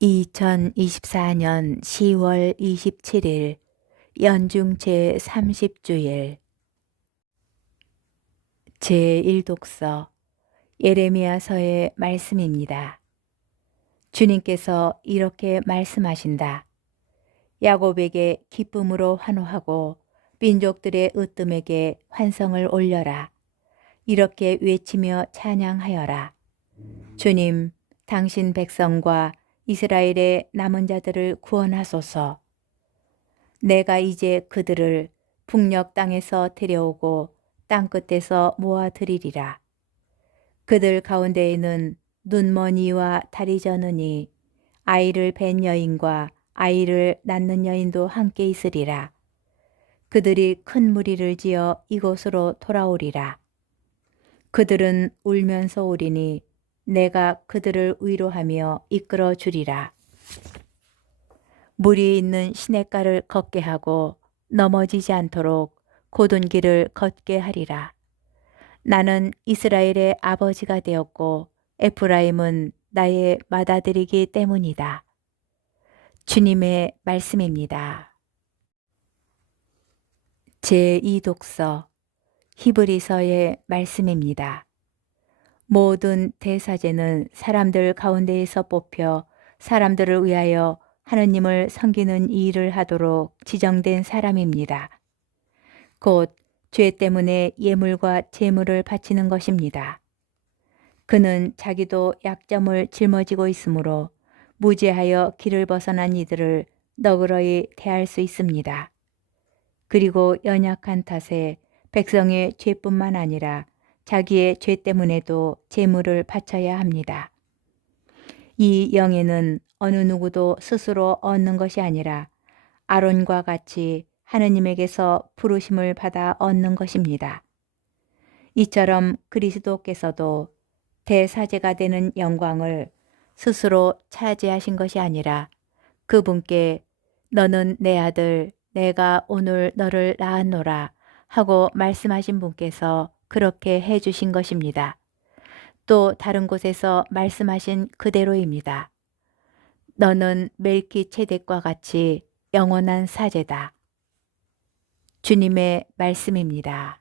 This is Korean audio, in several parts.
2024년 10월 27일 연중 제 30주일 제1독서 예레미야서의 말씀입니다. 주님께서 이렇게 말씀하신다. 야곱에게 기쁨으로 환호하고 민족들의 으뜸에게 환성을 올려라. 이렇게 외치며 찬양하여라. 주님, 당신 백성과 이스라엘의 남은 자들을 구원하소서. 내가 이제 그들을 북녘 땅에서 데려오고 땅 끝에서 모아들이리라. 그들 가운데에는 눈먼 이와 다리 이, 아이를 뵌 여인과 아이를 낳는 여인도 함께 있으리라. 그들이 큰 무리를 지어 이곳으로 돌아오리라. 그들은 울면서 오리니 내가 그들을 위로하며 이끌어 주리라. 물이 있는 시냇가를 걷게 하고 넘어지지 않도록 고든 길을 걷게 하리라. 나는 이스라엘의 아버지가 되었고 에프라임은 나의 맏아들이기 때문이다. 주님의 말씀입니다. 제2독서 히브리서의 말씀입니다. 모든 대사제는 사람들 가운데에서 뽑혀 사람들을 위하여 하느님을 섬기는 일을 하도록 지정된 사람입니다. 곧 죄 때문에 예물과 제물을 바치는 것입니다. 그는 자기도 약점을 짊어지고 있으므로 무죄하여 길을 벗어난 이들을 너그러이 대할 수 있습니다. 그리고 연약한 탓에 백성의 죄뿐만 아니라 자기의 죄 때문에도 재물을 바쳐야 합니다. 이 영에는 어느 누구도 스스로 얻는 것이 아니라 아론과 같이 하느님에게서 부르심을 받아 얻는 것입니다. 이처럼 그리스도께서도 대사제가 되는 영광을 스스로 차지하신 것이 아니라 그분께 너는 내 아들 내가 오늘 너를 낳았노라 하고 말씀하신 분께서 그렇게 해 주신 것입니다. 또 다른 곳에서 말씀하신 그대로입니다. 너는 멜키 체덱과 같이 영원한 사제다. 주님의 말씀입니다.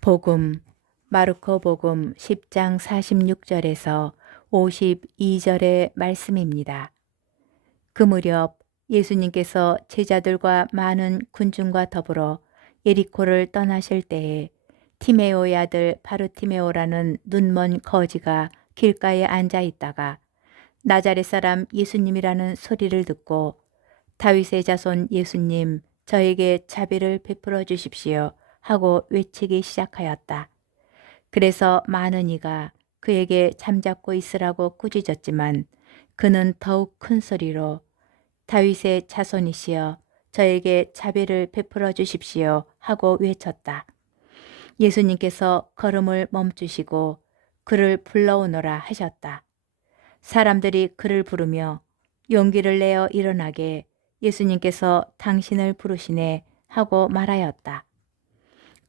복음 마르코 복음 10장 46절에서 52절의 말씀입니다. 그 무렵 예수님께서 제자들과 많은 군중과 더불어 예리코를 떠나실 때에 티메오의 아들 바르티메오라는 눈먼 거지가 길가에 앉아 있다가 나자렛 사람 예수님이라는 소리를 듣고 다윗의 자손 예수님 저에게 자비를 베풀어 주십시오 하고 외치기 시작하였다. 그래서 많은 이가 그에게 잠잡고 있으라고 꾸짖었지만 그는 더욱 큰 소리로 다윗의 자손이시여 저에게 자비를 베풀어 주십시오 하고 외쳤다. 예수님께서 걸음을 멈추시고 그를 불러오너라 하셨다. 사람들이 그를 부르며 용기를 내어 일어나게 예수님께서 당신을 부르시네 하고 말하였다.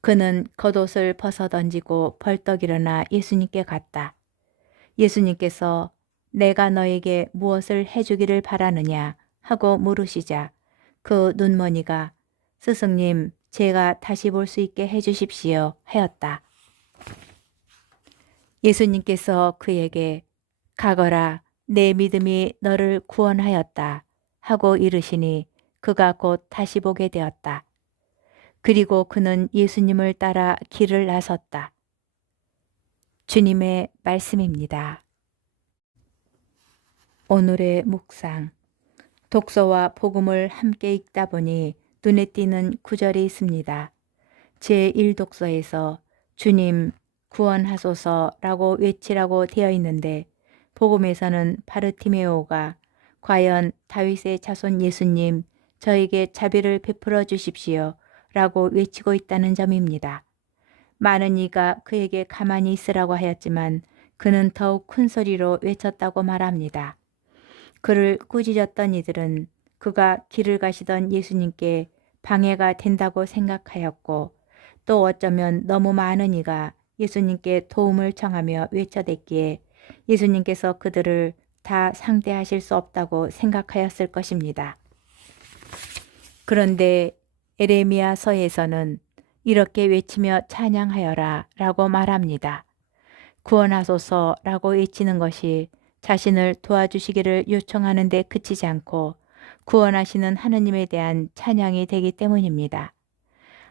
그는 겉옷을 벗어 던지고 벌떡 일어나 예수님께 갔다. 예수님께서 내가 너에게 무엇을 해주기를 바라느냐 하고 물으시자 그 눈머니가 스승님 제가 다시 볼 수 있게 해주십시오 하였다. 예수님께서 그에게 가거라 내 믿음이 너를 구원하였다 하고 이르시니 그가 곧 다시 보게 되었다. 그리고 그는 예수님을 따라 길을 나섰다. 주님의 말씀입니다. 오늘의 묵상 독서와 복음을 함께 읽다 보니 눈에 띄는 구절이 있습니다. 제1독서에서 주님 구원하소서라고 외치라고 되어 있는데 복음에서는 바르티메오가 과연 다윗의 자손 예수님 저에게 자비를 베풀어 주십시오 라고 외치고 있다는 점입니다. 많은 이가 그에게 가만히 있으라고 하였지만 그는 더욱 큰 소리로 외쳤다고 말합니다. 그를 꾸짖었던 이들은 그가 길을 가시던 예수님께 방해가 된다고 생각하였고 또 어쩌면 너무 많은 이가 예수님께 도움을 청하며 외쳐댔기에 예수님께서 그들을 다 상대하실 수 없다고 생각하였을 것입니다. 그런데 에레미야서에서는 이렇게 외치며 찬양하여라 라고 말합니다. 구원하소서 라고 외치는 것이 자신을 도와주시기를 요청하는 데 그치지 않고 구원하시는 하느님에 대한 찬양이 되기 때문입니다.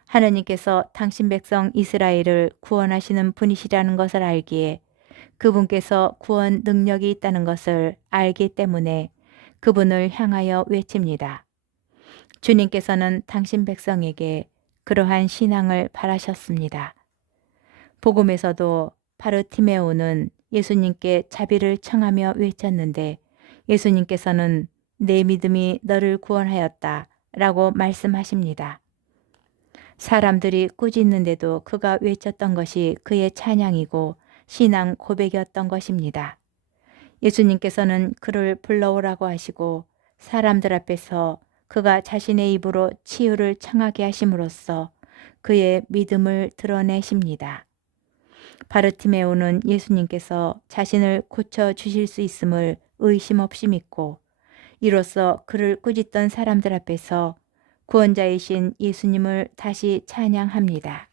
하느님께서 당신 백성 이스라엘을 구원하시는 분이시라는 것을 알기에 그분께서 구원 능력이 있다는 것을 알기 때문에 그분을 향하여 외칩니다. 주님께서는 당신 백성에게 그러한 신앙을 바라셨습니다. 복음에서도 바르티메오는 예수님께 자비를 청하며 외쳤는데 예수님께서는 내 믿음이 너를 구원하였다 라고 말씀하십니다. 사람들이 꾸짖는데도 그가 외쳤던 것이 그의 찬양이고 신앙 고백이었던 것입니다. 예수님께서는 그를 불러오라고 하시고 사람들 앞에서 그가 자신의 입으로 치유를 청하게 하심으로써 그의 믿음을 드러내십니다. 바르티메오는 예수님께서 자신을 고쳐 주실 수 있음을 의심 없이 믿고 이로써 그를 꾸짖던 사람들 앞에서 구원자이신 예수님을 다시 찬양합니다.